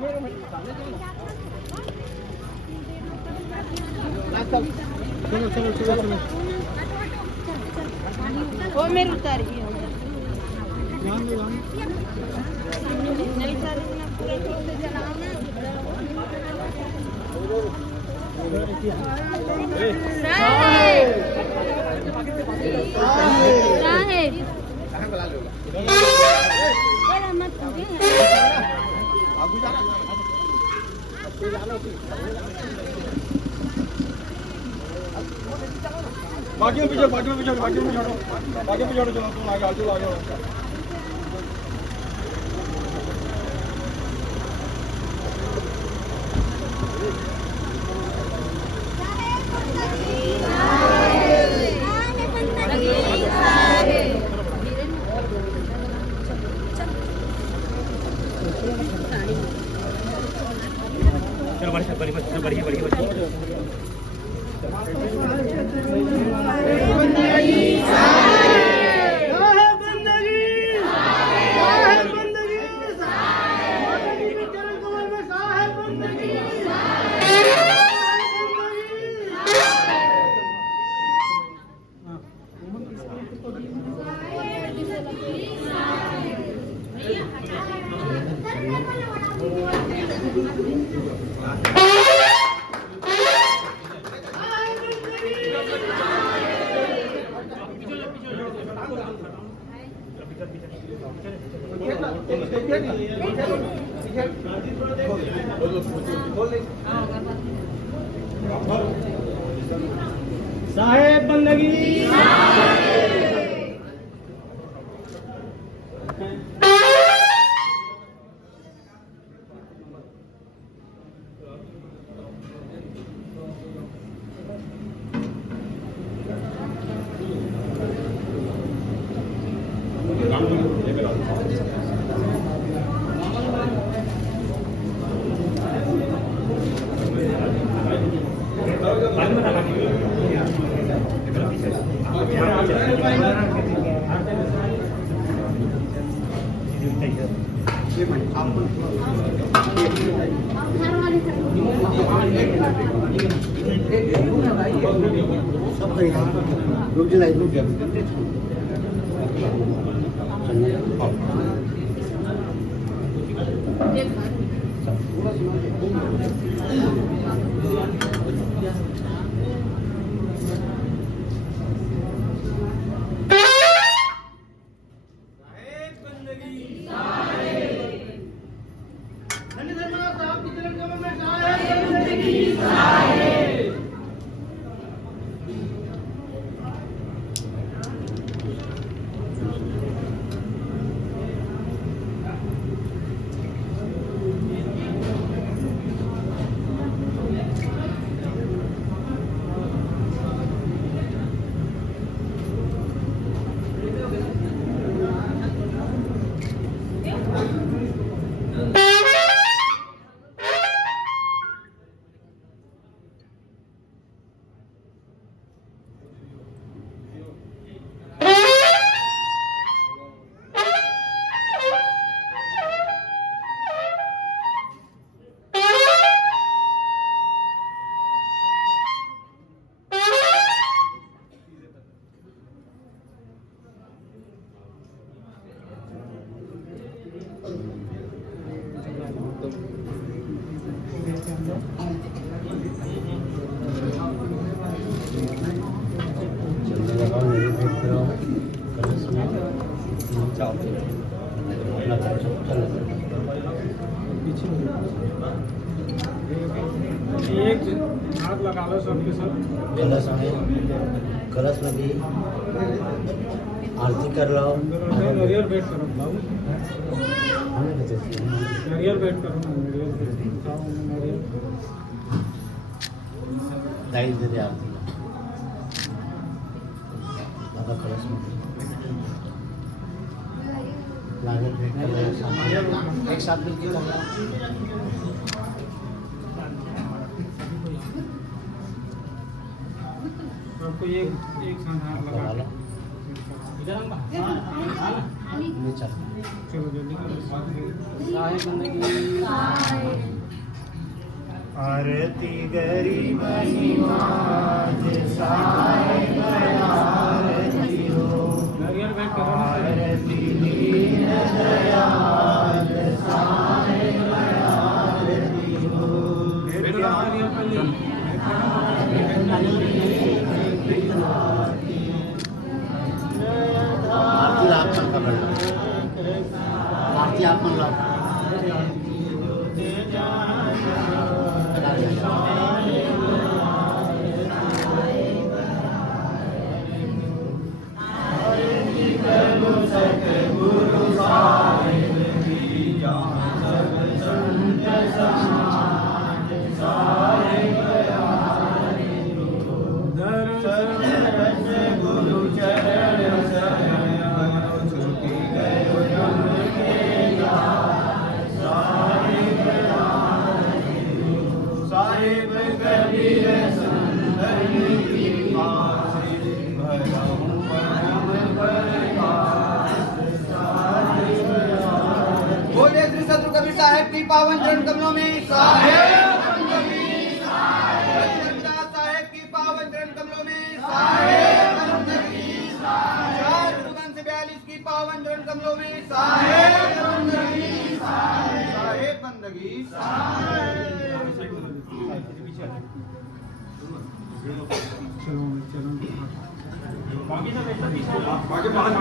चलो चलो चलो चलो वो मेरे उतार ही नहीं सर पूरा छोड़ से चलाओ ना बाकी पीछे बाकी पीछे बाकी पीछे छोड़ो बाकी पीछे छोड़ो चलो तुम आगे आजू आगे चलो बड़ी बड़ी बड़ी बड़ी साहेब बंदगी एक हाथ लगा लो सबके सब कलश में कलश में भी आरती कर लो नरियल बैठ करो हमें कहते हैं नरियल बैठ करो नरियल लाइट दे दे आरती दादा कलश में लागत भेंट कर लो एक साथ मिलकर कर लो आपको एक साथ हाथ लगा लो चलो जल्दी साहेब बंदगी आरती गरीब निवाज साहेब आरती हो आरती दीन दयाल साहेब आरती हो आरती आप पण करा आरती आप पण लाव बोले श्री सद्गुरु कबीर साहब की पावन चरण कमलों में साहेब रविदास साहेब की पावन चरण कमलों में साहेब गुरु ग्रंथ 42 की पावन चरण कमलों में साहेब बंदगी बाकी